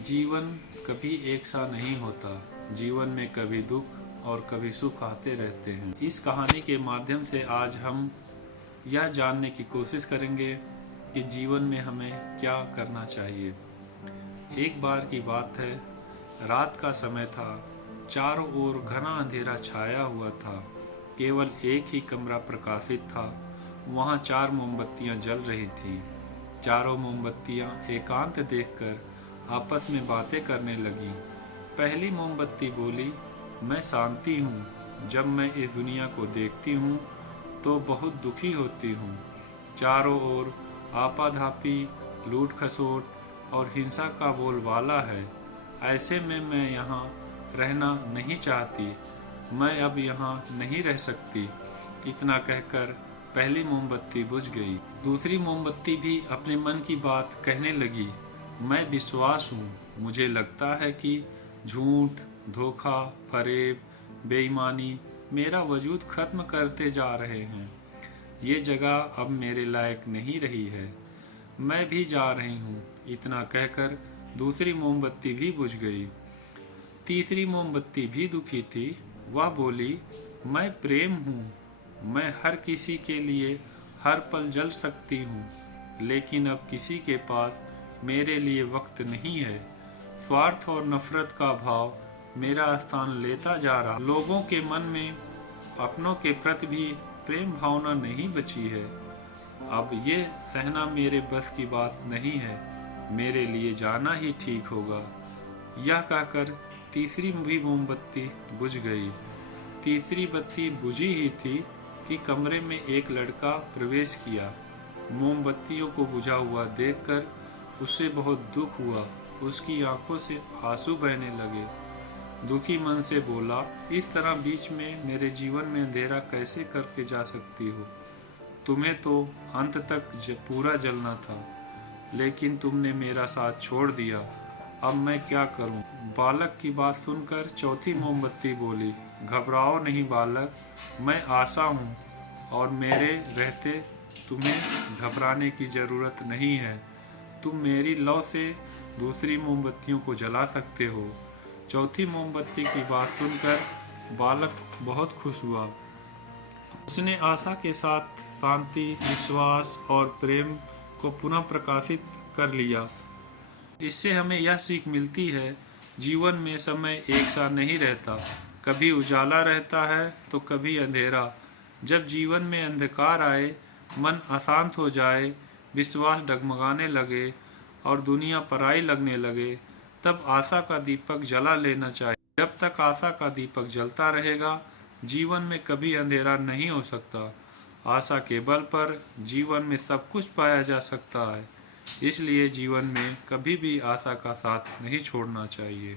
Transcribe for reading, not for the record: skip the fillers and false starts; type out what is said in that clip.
जीवन कभी एक सा नहीं होता। जीवन में कभी दुख और कभी सुख आते रहते हैं। इस कहानी के माध्यम से आज हम यह जानने की कोशिश करेंगे कि जीवन में हमें क्या करना चाहिए। एक बार की बात है, रात का समय था। चारों ओर घना अंधेरा छाया हुआ था। केवल एक ही कमरा प्रकाशित था। वहाँ 4 मोमबत्तियाँ जल रही थीं। चारों मोमबत्तियाँ एकांत देखकर आपस में बातें करने लगीं। पहली मोमबत्ती बोली, मैं शांति हूँ। जब मैं इस दुनिया को देखती हूँ तो बहुत दुखी होती हूँ। चारों ओर आपाधापी, लूट खसोट और हिंसा का बोलबाला है। ऐसे में मैं यहाँ रहना नहीं चाहती। मैं अब यहाँ नहीं रह सकती। इतना कहकर पहली मोमबत्ती बुझ गई। दूसरी मोमबत्ती भी अपने मन की बात कहने लगी। मैं विश्वास हूँ। मुझे लगता है कि झूठ, धोखा, फरेब, बेईमानी मेरा वजूद खत्म करते जा रहे हैं। ये जगह अब मेरे लायक नहीं रही है। मैं भी जा रही हूँ। इतना कहकर दूसरी मोमबत्ती भी बुझ गई। तीसरी मोमबत्ती भी दुखी थी। वह बोली, मैं प्रेम हूँ। मैं हर किसी के लिए हर पल जल सकती हूँ, लेकिन अब किसी के पास मेरे लिए वक्त नहीं है। स्वार्थ और नफरत का भाव मेरा स्थान लेता जा रहा। लोगों के मन में अपनों के प्रति भी प्रेम भावना नहीं बची है। अब ये सहना मेरे बस की बात नहीं है। मेरे लिए जाना ही ठीक होगा। यह कहकर तीसरी भी मोमबत्ती बुझ गई। तीसरी बत्ती बुझी ही थी कि कमरे में एक लड़का प्रवेश किया। मोमबत्तियों को बुझा हुआ देखकर उससे बहुत दुख हुआ। उसकी आंखों से आंसू बहने लगे। दुखी मन से बोला, इस तरह बीच में मेरे जीवन में अंधेरा कैसे करके जा सकती हो? तुम्हें तो अंत तक पूरा जलना था, लेकिन तुमने मेरा साथ छोड़ दिया। अब मैं क्या करूं? बालक की बात सुनकर चौथी मोमबत्ती बोली, घबराओ नहीं बालक, मैं आशा हूं और मेरे रहते तुम्हें घबराने की जरूरत नहीं है। तुम मेरी लौ से दूसरी मोमबत्तियों को जला सकते हो। चौथी मोमबत्ती की बात सुनकर बालक बहुत खुश हुआ। उसने आशा के साथ शांति, विश्वास और प्रेम को पुनः प्रकाशित कर लिया। इससे हमें यह सीख मिलती है, जीवन में समय एक सा नहीं रहता। कभी उजाला रहता है तो कभी अंधेरा। जब जीवन में अंधकार आए, मन अशांत हो जाए, विश्वास डगमगाने लगे और दुनिया पराई लगने लगे, तब आशा का दीपक जला लेना चाहिए। जब तक आशा का दीपक जलता रहेगा, जीवन में कभी अंधेरा नहीं हो सकता। आशा के बल पर जीवन में सब कुछ पाया जा सकता है। इसलिए जीवन में कभी भी आशा का साथ नहीं छोड़ना चाहिए।